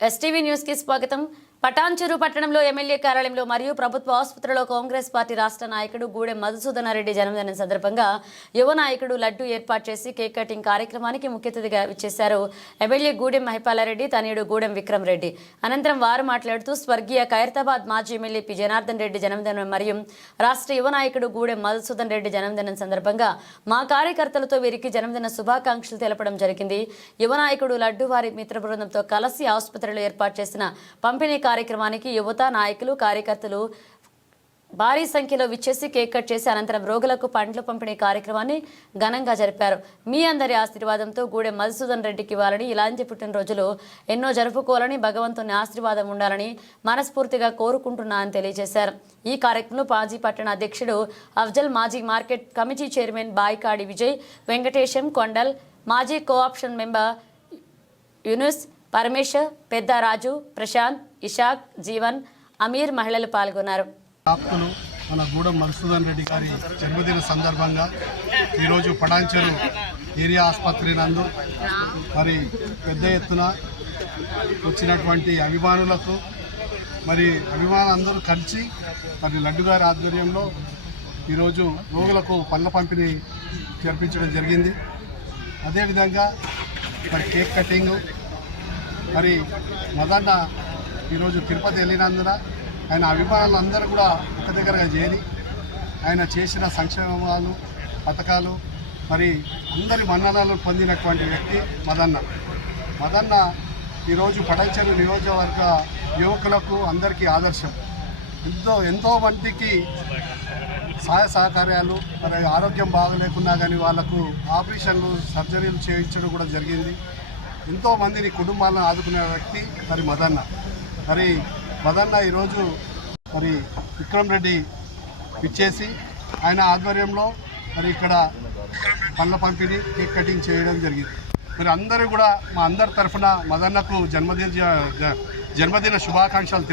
STV news కి స్వాగతం పటాన్చెరు పట్టణంలో ఎమ్మెల్యే కార్యాలయంలో మరియు ప్రభుత్వ ఆసుపత్రిలో కాంగ్రెస్ పార్టీ రాష్ట్ర నాయకుడు గూడెం మధుసూదనారెడ్డి జన్మదినం సందర్భంగా యువ నాయకుడు లడ్డు ఏర్పాటు చేసి కేక్ కటింగ్ కార్యక్రమానికి ముఖ్య అతిథిగా ఇచ్చేశారు ఎమ్మెల్యే గూడెం మహిపాలారెడ్డి తనయుడు గూడెం విక్రమ్ రెడ్డి. అనంతరం వారు మాట్లాడుతూ స్వర్గీయ ఖైరతాబాద్ మాజీ ఎమ్మెల్యే పి. జనార్దన్ రెడ్డి జన్మదినం మరియు రాష్ట్ర యువ నాయకుడు గూడెం మధుసూదన్ రెడ్డి జన్మదినం సందర్భంగా మా కార్యకర్తలతో వీరికి జన్మదిన శుభాకాంక్షలు తెలపడం జరిగింది. యువ నాయకుడు లడ్డు వారి మిత్ర బృందంతో కలిసి ఆసుపత్రిలో ఏర్పాటు చేసిన పంపిణీ కార్యక్రమానికి యువత నాయకులు కార్యకర్తలు భారీ సంఖ్యలో విచ్చేసి కేక్ కట్ చేసి అనంతరం రోగులకు పండ్లు పంపిణీ కార్యక్రమాన్ని ఘనంగా జరిపారు. మీ అందరి ఆశీర్వాదంతో గూడెం మధుసూదన్ రెడ్డికి ఇవ్వాలని ఇలాంటి పుట్టినరోజులు ఎన్నో జరుపుకోవాలని భగవంతుని ఆశీర్వాదం ఉండాలని మనస్ఫూర్తిగా కోరుకుంటున్నా అని తెలియజేశారు. ఈ కార్యక్రమంలో మాజీ పట్టణ అధ్యక్షుడు అఫ్జల్ మాజీ market committee chairman Boyikadi Vijay Venkatesham Kondal మాజీ కోఆప్షన్ మెంబర్ యూనుస్ పరమేశ్వర్ పెద్ద రాజు ప్రశాంత్ ఇషాక్ జీవన్ అమీర్ మహిళలు పాల్గొన్నారు. మన గూడెం మధుసూదన్ రెడ్డి గారి జన్మదిన సందర్భంగా ఈరోజు పడాంచెరు ఏరియా ఆసుపత్రి నందు మరి పెద్ద ఎత్తున వచ్చినటువంటి అభిమానులకు మరి అభిమానులందరూ కలిసి మరి లడ్డు గారి ఆధ్వర్యంలో ఈరోజు రోగులకు పళ్ళ పంపిణీ జరిపించడం జరిగింది. అదేవిధంగా మరి కేక్ కటింగు మరి మదన్న ఈరోజు తిరుపతి వెళ్ళినందున ఆయన అభిమానులందరూ కూడా ఒక దగ్గరగా చేరి ఆయన చేసిన సంక్షేమాలు పథకాలు మరి అందరి మన్ననలు పొందినటువంటి వ్యక్తి మదన్న. మదన్న ఈరోజు పడంచెరు నియోజకవర్గ యువకులకు అందరికీ ఆదర్శం. ఎంతో ఎంతో మందికి సహాయ సహకార్యాలు మరి ఆరోగ్యం బాగలేకున్నా కానీ వాళ్ళకు ఆపరేషన్లు సర్జరీలు చేయించడం కూడా జరిగింది. ఎంతో మందిని కుటుంబాలను ఆదుకునే వ్యక్తి మరి మదన్న. మరి మదన్న ఈరోజు మరి విక్రమ్ రెడ్డి ఇచ్చేసి ఆయన ఆధ్వర్యంలో మరి ఇక్కడ పండ్ల పంపిణీ కేక్ కటింగ్ చేయడం జరిగింది. మరి అందరూ కూడా మా అందరి తరఫున మదన్నకు జన్మదిన జ- జన్మదిన శుభాకాంక్షలు